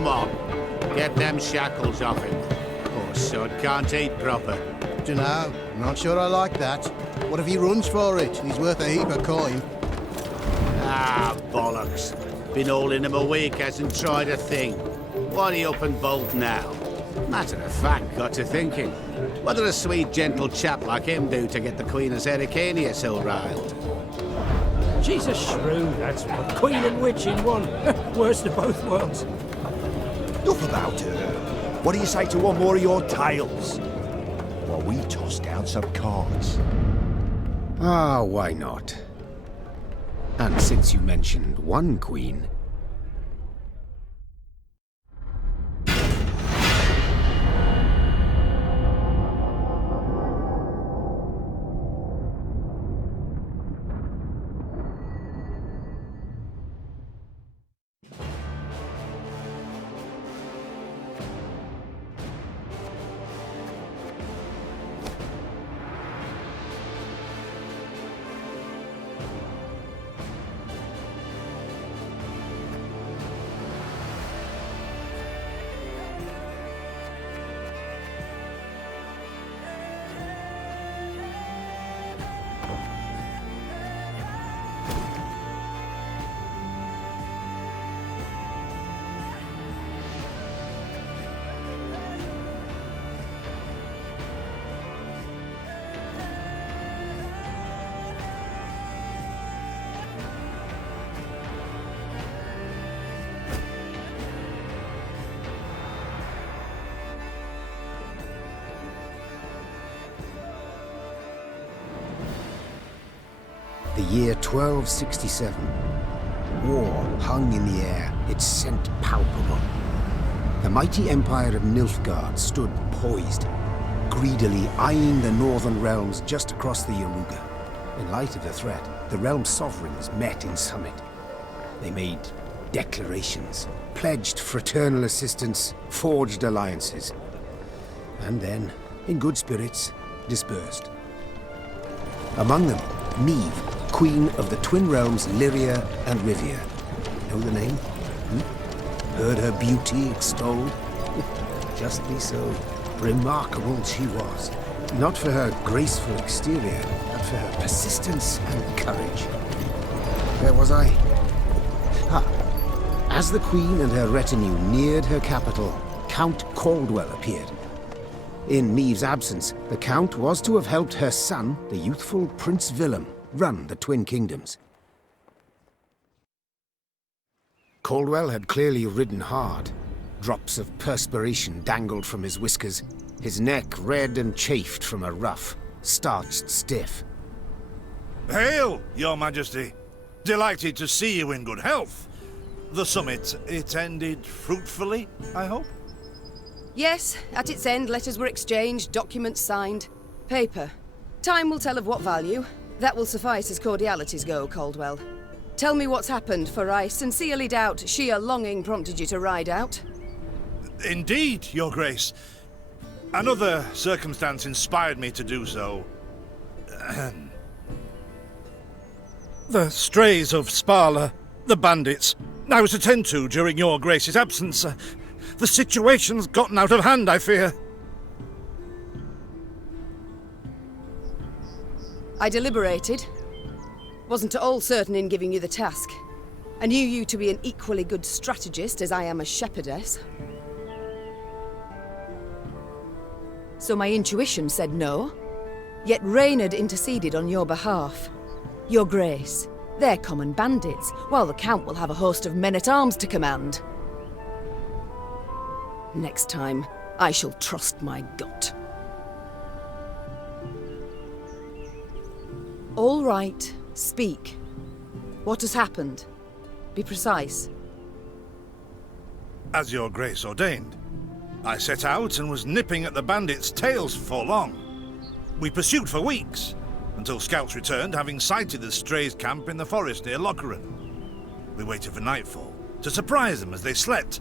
Come on. Get them shackles off him. Poor son can't eat proper. Dunno, I'm not sure I like that. What if he runs for it? He's worth a heap of coin. Ah, bollocks. Been holding him a week, hasn't tried a thing. Why he up and bolt now? Matter of fact, got to thinking. What did a sweet, gentle chap like him do to get the Queen of Zericania so riled? She's a shrew, that's what. Queen and witch in one. Worst of both worlds. Enough about her. What do you say to one more of your tales? While we toss down some cards. Ah, why not? And since you mentioned one queen... The year 1267. War hung in the air, its scent palpable. The mighty empire of Nilfgaard stood poised, greedily eyeing the northern realms just across the Yaruga. In light of the threat, the realm's sovereigns met in summit. They made declarations, pledged fraternal assistance, forged alliances, and then, in good spirits, dispersed. Among them, Neve, Queen of the Twin Realms Lyria and Rivia. Know the name? Heard her beauty extolled? Justly so. Remarkable she was. Not for her graceful exterior, but for her persistence and courage. Where was I? As the Queen and her retinue neared her capital, Count Caldwell appeared. In Neve's absence, the Count was to have helped her son, the youthful Prince Willem, run the Twin Kingdoms. Caldwell had clearly ridden hard. Drops of perspiration dangled from his whiskers, his neck red and chafed from a ruff, starched stiff. Hail, Your Majesty! Delighted to see you in good health. The summit, it ended fruitfully, I hope? Yes, at its end, letters were exchanged, documents signed. Paper. Time will tell of what value. That will suffice as cordialities go, Caldwell. Tell me what's happened, for I sincerely doubt sheer longing prompted you to ride out. Indeed, Your Grace. Another circumstance inspired me to do so. The strays of Sparla, the bandits, I was to tend to during Your Grace's absence. The situation's gotten out of hand, I fear. I deliberated. Wasn't at all certain in giving you the task. I knew you to be an equally good strategist as I am a shepherdess. So my intuition said no. Yet Reynard interceded on your behalf. Your Grace, they're common bandits, while the Count will have a host of men-at-arms to command. Next time, I shall trust my gut. All right, speak. What has happened? Be precise. As Your Grace ordained, I set out and was nipping at the bandits' tails for long. We pursued for weeks, until scouts returned, having sighted the strays' camp in the forest near Locheren. We waited for nightfall to surprise them as they slept.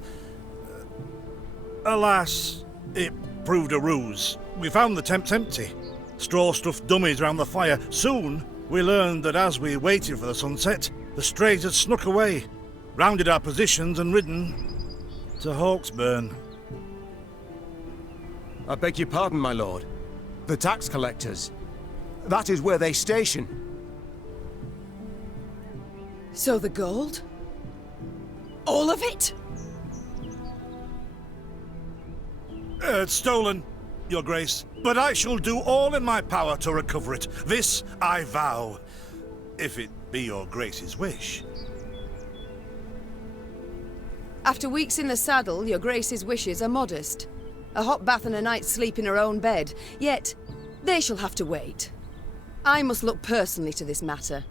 Alas, it proved a ruse. We found the tents empty. Straw-stuffed dummies round the fire. Soon, we learned that as we waited for the sunset, the strays had snuck away, rounded our positions and ridden To Hawksburn. I beg your pardon, my lord. The tax collectors. That is where they station. So the gold? All of it? It's stolen, Your Grace. But I shall do all in my power to recover it. This I vow. If it be Your Grace's wish. After weeks in the saddle, Your Grace's wishes are modest. A hot bath and a night's sleep in her own bed. Yet, they shall have to wait. I must look personally to this matter.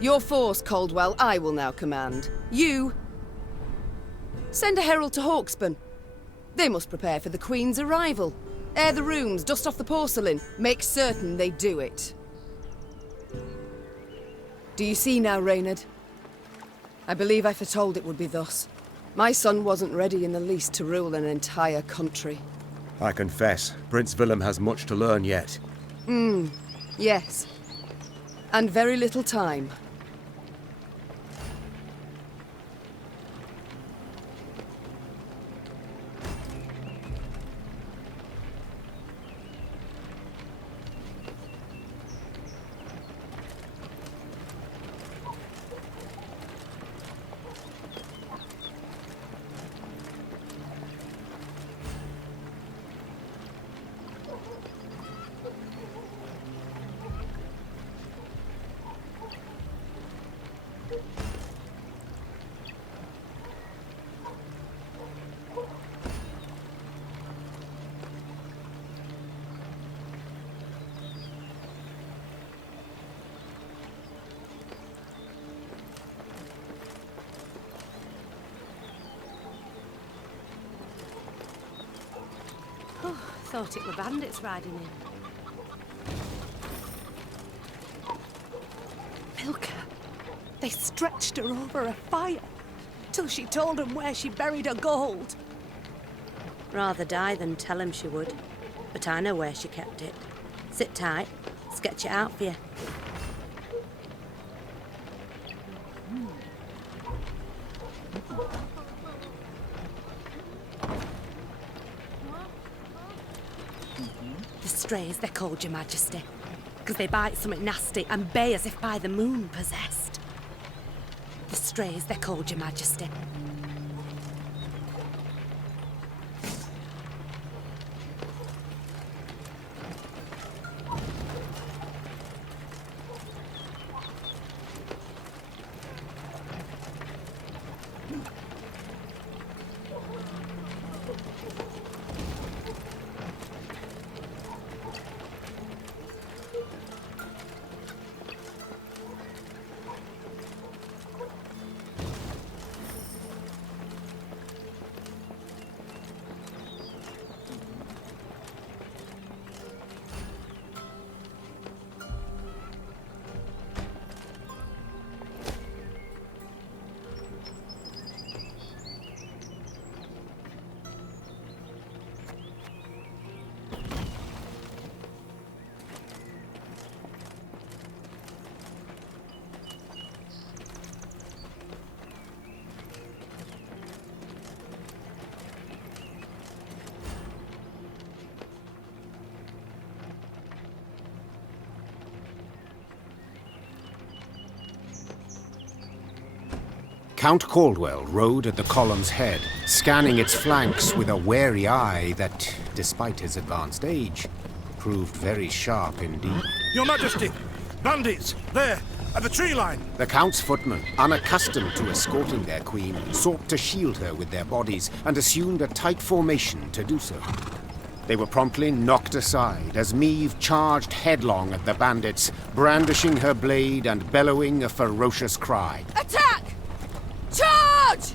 Your force, Caldwell, I will now command. You... send a herald to Hawksburn. They must prepare for the Queen's arrival. Air the rooms, dust off the porcelain. Make certain they do it. Do you see now, Reynard? I believe I foretold it would be thus. My son wasn't ready in the least to rule an entire country. I confess, Prince Willem has much to learn yet. Yes. And very little time. Thought it were bandits riding in. Milka. They stretched her over a fire till she told them where she buried her gold. Rather die than tell him she would. But I know where she kept it. Sit tight. Sketch it out for you. The strays, they're called, Your Majesty, because they bite something nasty and bay as if by the moon possessed. The strays, they're called, Your Majesty. Count Caldwell rode at the column's head, scanning its flanks with a wary eye that, despite his advanced age, proved very sharp indeed. Your Majesty! Bandits! There! At the tree line! The Count's footmen, unaccustomed to escorting their queen, sought to shield her with their bodies and assumed a tight formation to do so. They were promptly knocked aside as Meve charged headlong at the bandits, brandishing her blade and bellowing a ferocious cry. Attack! Charge!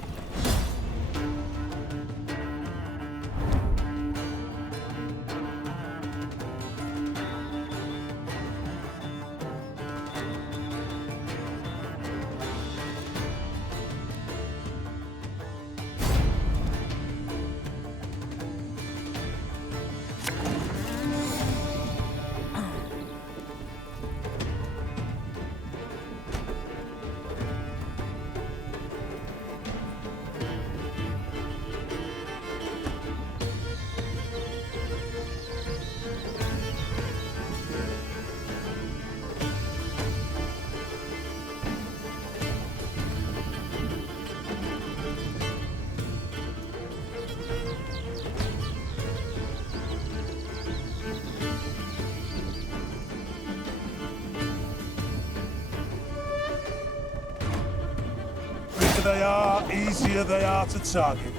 they are, easier they are to target.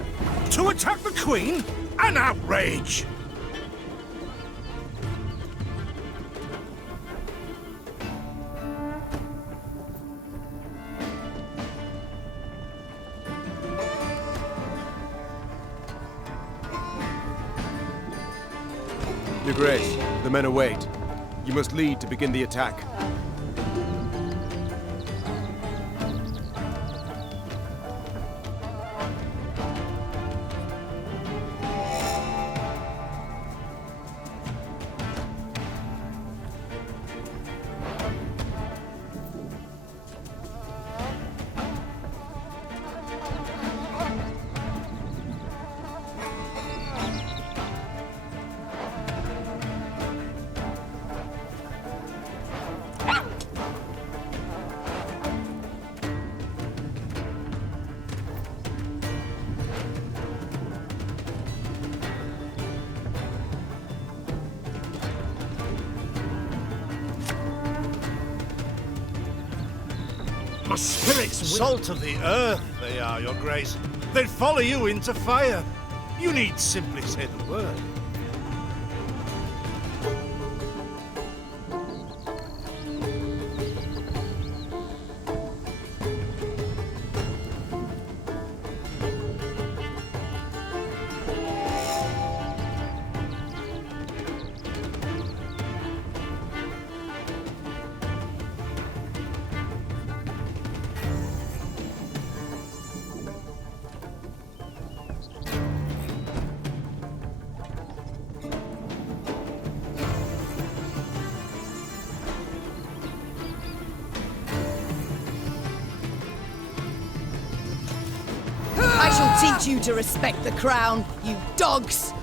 To attack the Queen? An outrage! Your Grace, the men await. You must lead to begin the attack. My spirits Salt of the earth, they are, Your Grace. They'd follow you into fire. You need simply say the word. I shall teach you to respect the crown, you dogs!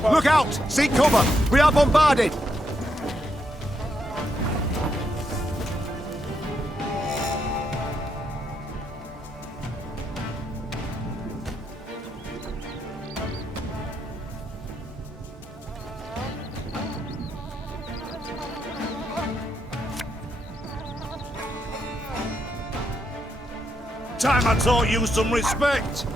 Look out! Seek cover! We are bombarded! Time I taught you some respect.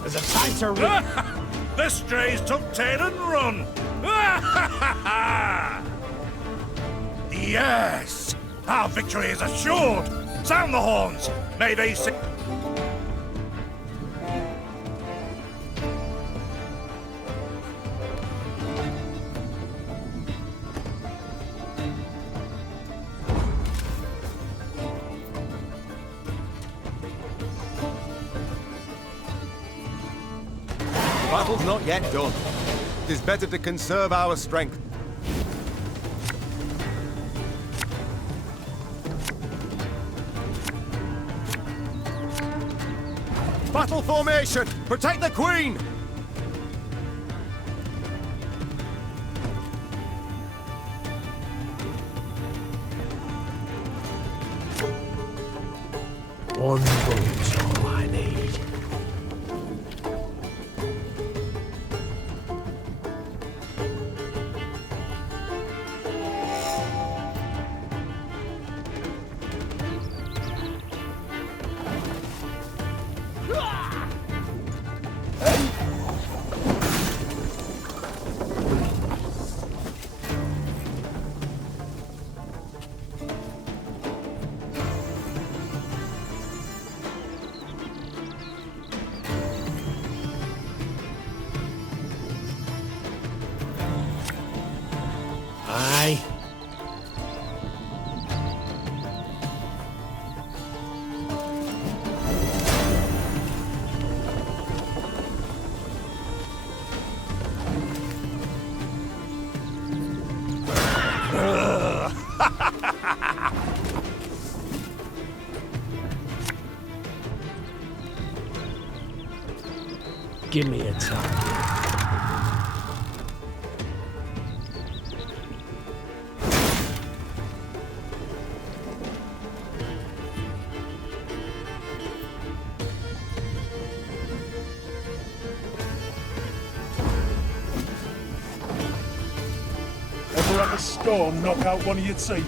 There's a fighter. The strays took tail and run. Yes, our victory is assured. Sound the horns. May they sing. The battle's not yet done. It is better to conserve our strength. Battle formation! Protect the Queen! One bullet's all I need. Give me a target. Ever have a storm knock out one of your teeth?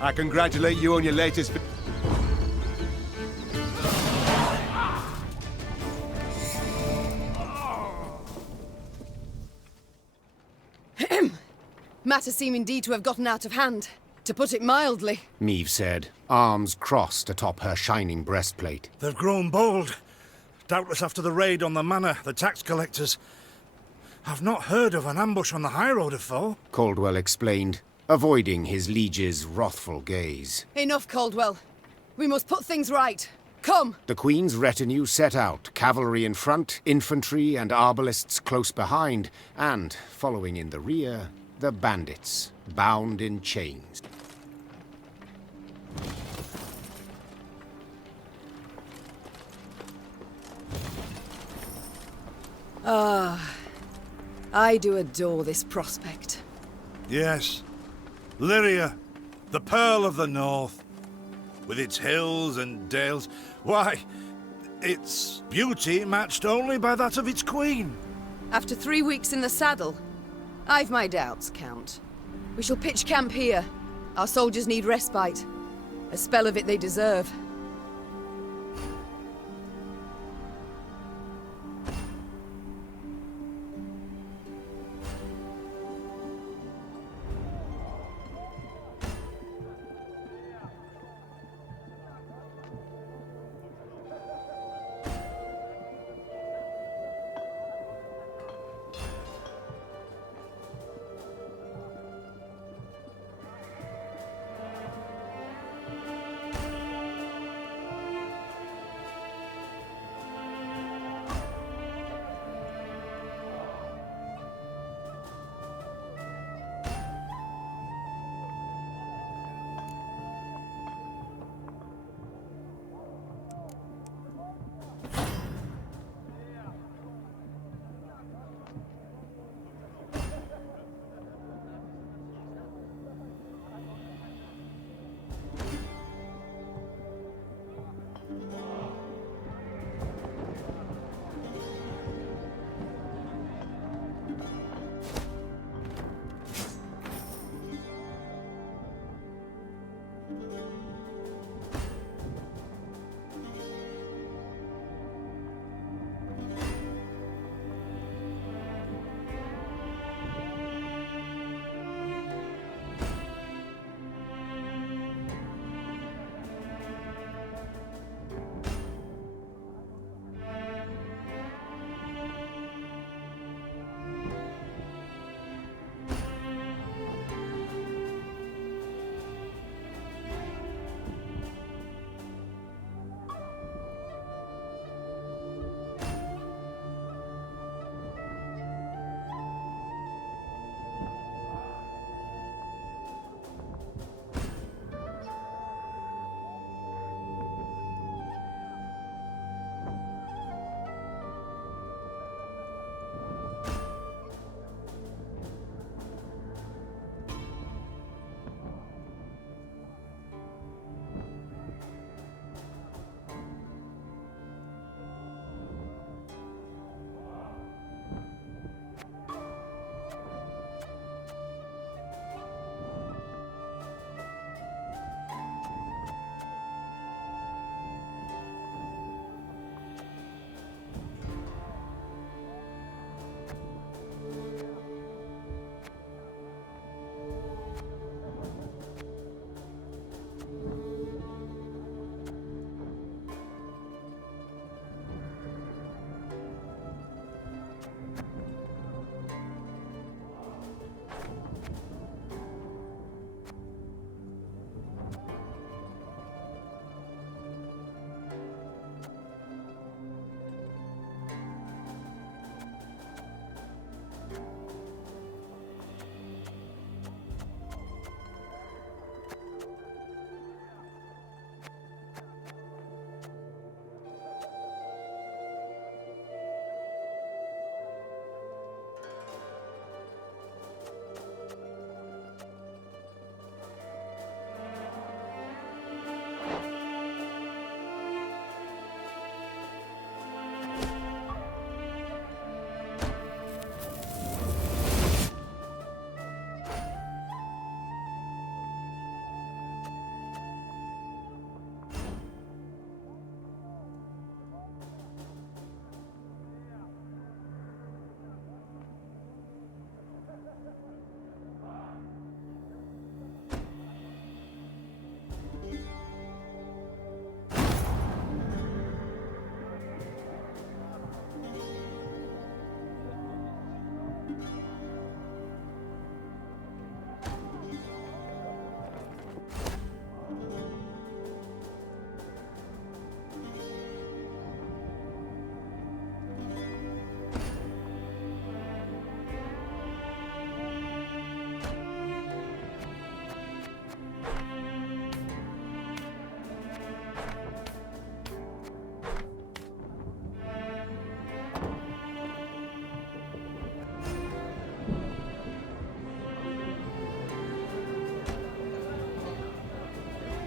I congratulate you on your latest... Matters seem indeed to have gotten out of hand, to put it mildly. Neve said, arms crossed atop her shining breastplate. They've grown bold. Doubtless after the raid on the manor, the tax collectors. I've not heard of an ambush on the high road afore. Caldwell explained, avoiding his liege's wrathful gaze. Enough, Caldwell. We must put things right. Come! The Queen's retinue set out, cavalry in front, infantry and arbalists close behind, and, following in the rear, the bandits, bound in chains. I do adore this prospect. Yes. Lyria, the Pearl of the North. With its hills and dales. Why, its beauty matched only by that of its queen. After 3 weeks in the saddle, I've my doubts, Count. We shall pitch camp here. Our soldiers need respite. A spell of it they deserve.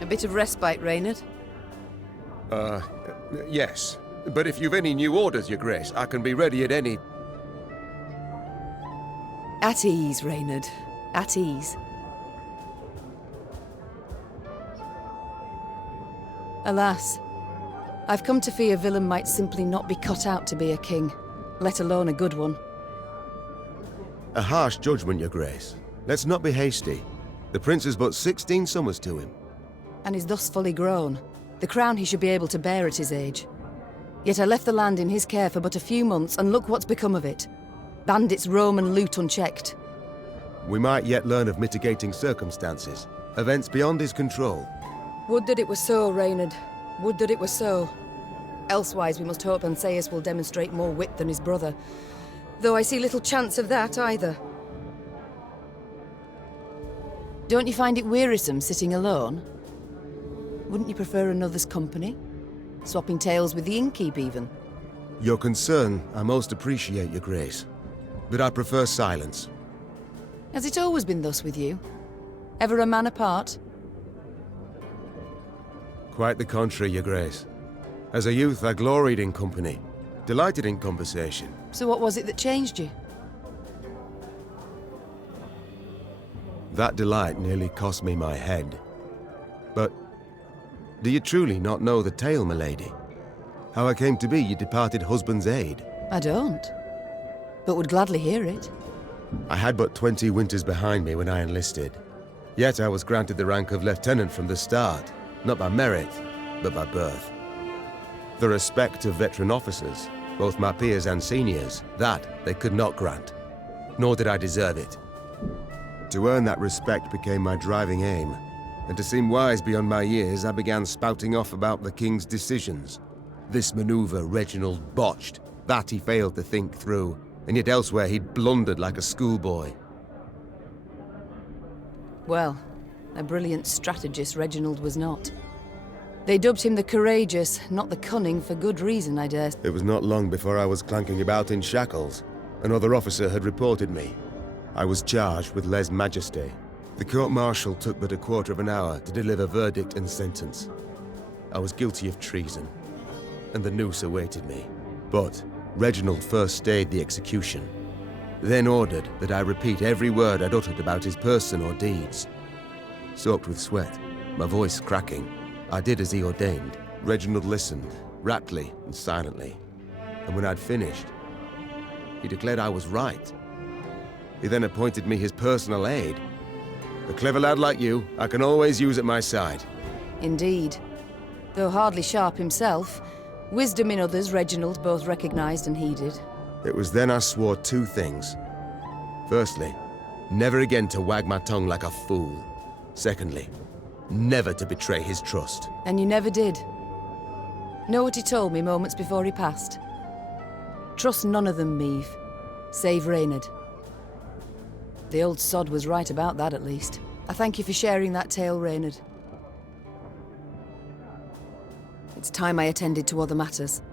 A bit of respite, Reynard. Yes. But if you've any new orders, Your Grace, I can be ready at any... At ease, Reynard. At ease. Alas, I've come to fear Willem might simply not be cut out to be a king, let alone a good one. A harsh judgment, Your Grace. Let's not be hasty. The prince is but 16 summers to him. And is thus fully grown. The crown he should be able to bear at his age. Yet I left the land in his care for but a few months, and look what's become of it. Bandits roam and loot unchecked. We might yet learn of mitigating circumstances. Events beyond his control. Would that it were so, Reynard. Would that it were so. Elsewise, we must hope Ancaeus will demonstrate more wit than his brother. Though I see little chance of that either. Don't you find it wearisome sitting alone? Wouldn't you prefer another's company? Swapping tales with the innkeep, even? Your concern, I most appreciate, Your Grace. But I prefer silence. Has it always been thus with you? Ever a man apart? Quite the contrary, Your Grace. As a youth, I gloried in company, delighted in conversation. So what was it that changed you? That delight nearly cost me my head. But do you truly not know the tale, milady? How I came to be your departed husband's aide? I don't, but would gladly hear it. I had but 20 winters behind me when I enlisted. Yet I was granted the rank of lieutenant from the start, not by merit, but by birth. The respect of veteran officers, both my peers and seniors, that they could not grant, nor did I deserve it. To earn that respect became my driving aim, and to seem wise beyond my years, I began spouting off about the king's decisions. This maneuver Reginald botched, that he failed to think through, and yet elsewhere he'd blundered like a schoolboy. Well, a brilliant strategist Reginald was not. They dubbed him the courageous, not the cunning, for good reason, I dare. It was not long before I was clanking about in shackles. Another officer had reported me. I was charged with lèse-majesté. The court-martial took but a quarter of an hour to deliver verdict and sentence. I was guilty of treason, and the noose awaited me. But Reginald first stayed the execution, then ordered that I repeat every word I'd uttered about his person or deeds. Soaked with sweat, my voice cracking, I did as he ordained. Reginald listened, raptly and silently. And when I'd finished, he declared I was right. He then appointed me his personal aide. A clever lad like you, I can always use at my side. Indeed. Though hardly sharp himself, wisdom in others Reginald both recognized and heeded. It was then I swore two things. Firstly, never again to wag my tongue like a fool. Secondly, never to betray his trust. And you never did. Know what he told me moments before he passed? Trust none of them, Meave. Save Reynard. The old sod was right about that, at least. I thank you for sharing that tale, Reynard. It's time I attended to other matters.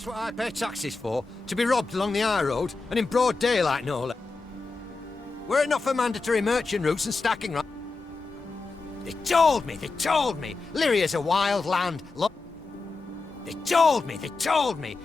this what I pay taxes for? To be robbed along the high road, and in broad daylight, no less? Were it not for mandatory merchant routes and stacking right? They told me! Lyria's a wild land. They told me!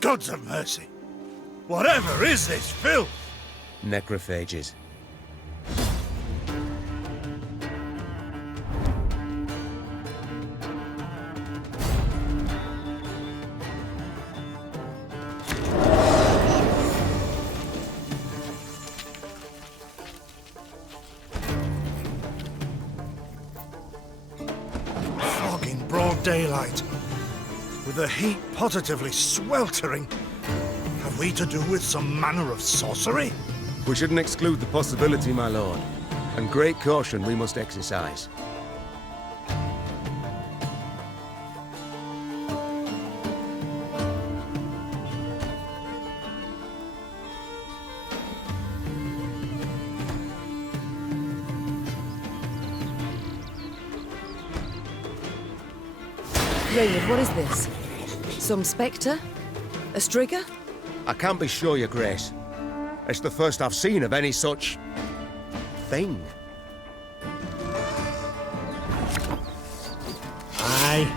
Gods of mercy! Whatever is this filth? Necrophages. Fog in broad daylight, with the heat positively sweltering. Have we to do with some manner of sorcery? We shouldn't exclude the possibility, my lord. And great caution we must exercise. Reynard, what is this? Some spectre? A strigger? I can't be sure, your grace. It's the first I've seen of any such... thing. Aye.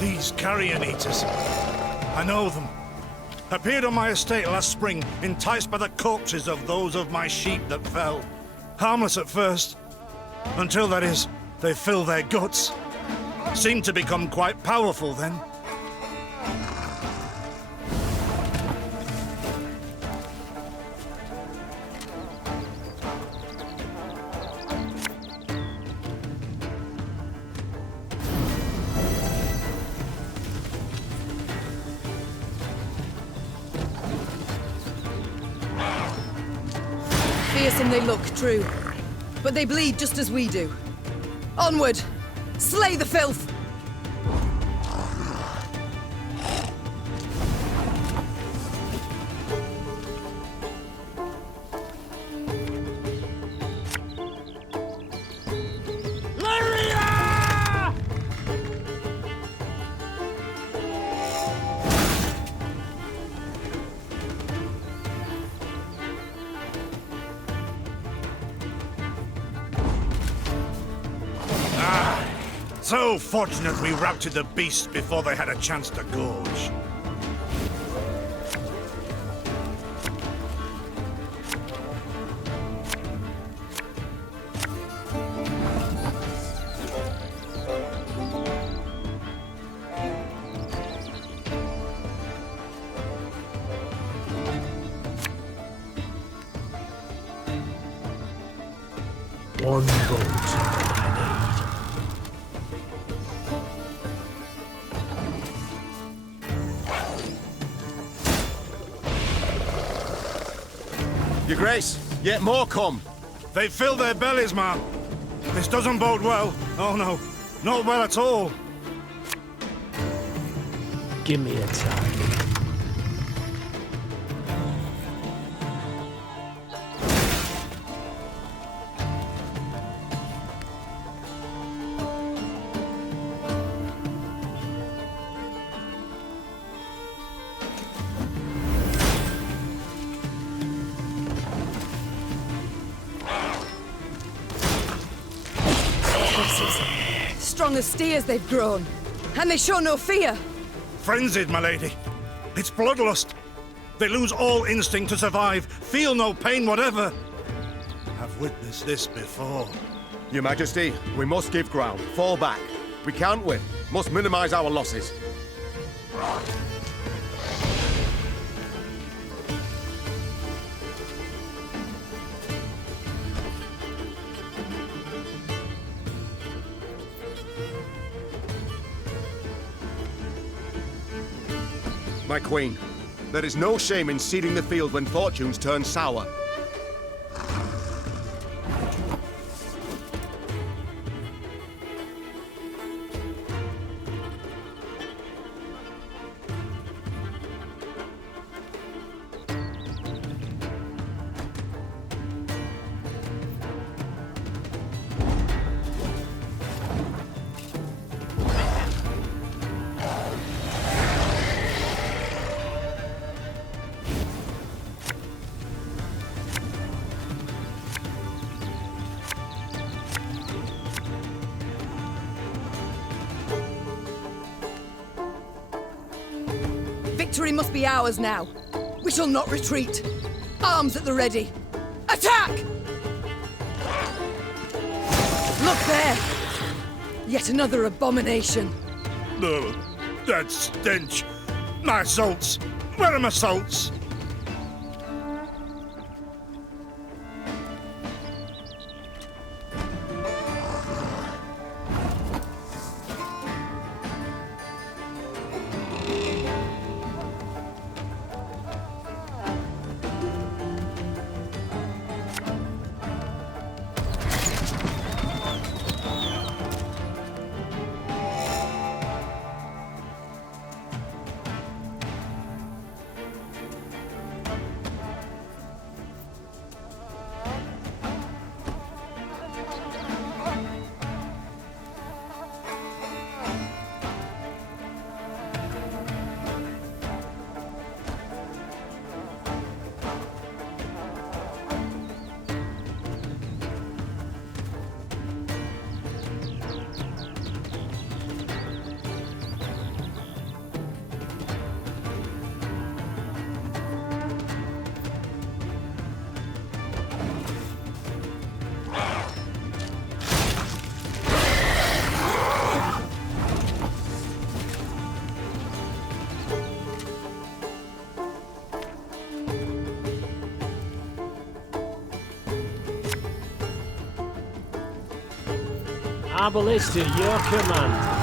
These carrion eaters. I know them. Appeared on my estate last spring, enticed by the corpses of those of my sheep that fell. Harmless at first. Until, that is, they fill their guts. Seemed to become quite powerful then. Fearsome they look, true. But they bleed just as we do. Onward! Slay the filth! So fortunate we routed the beasts before they had a chance to gorge. One boat. Your grace, yet more come. They fill their bellies, man. This doesn't bode well. Oh no, not well at all. Give me a time. Strong as steers they've grown. And they show no fear. Frenzied, my lady. It's bloodlust. They lose all instinct to survive, feel no pain whatever. I've witnessed this before. Your Majesty, we must give ground. Fall back. We can't win. Must minimize our losses. My queen, there is no shame in ceding the field when fortunes turn sour. Victory must be ours now. We shall not retreat. Arms at the ready. Attack! Look there! Yet another abomination. No, that stench. My salts. Where are my salts? Our ballista, your command.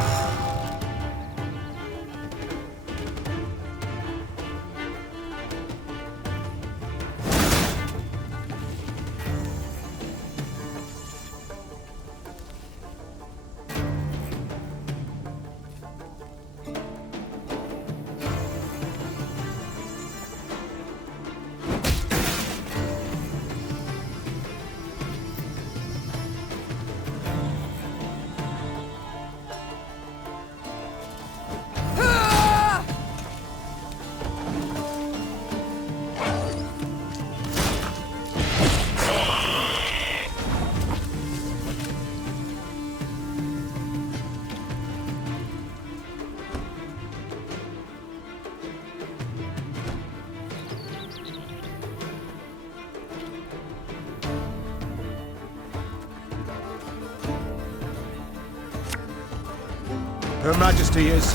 Her Majesty is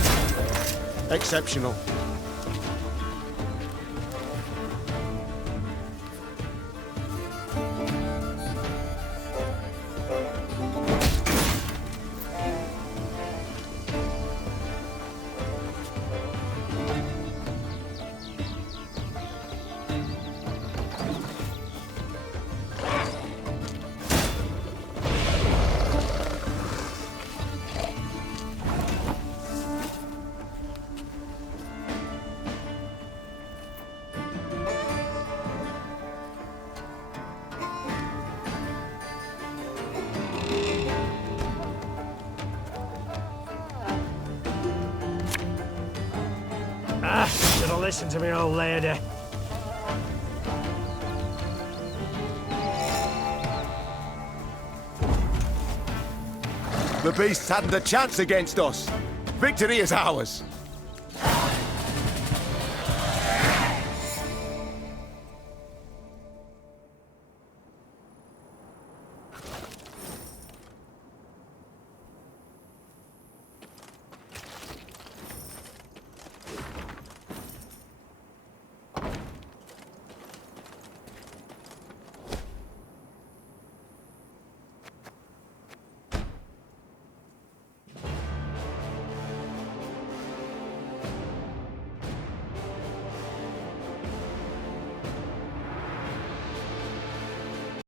exceptional. Should have listened to me, old lady. The beasts hadn't a chance against us. Victory is ours.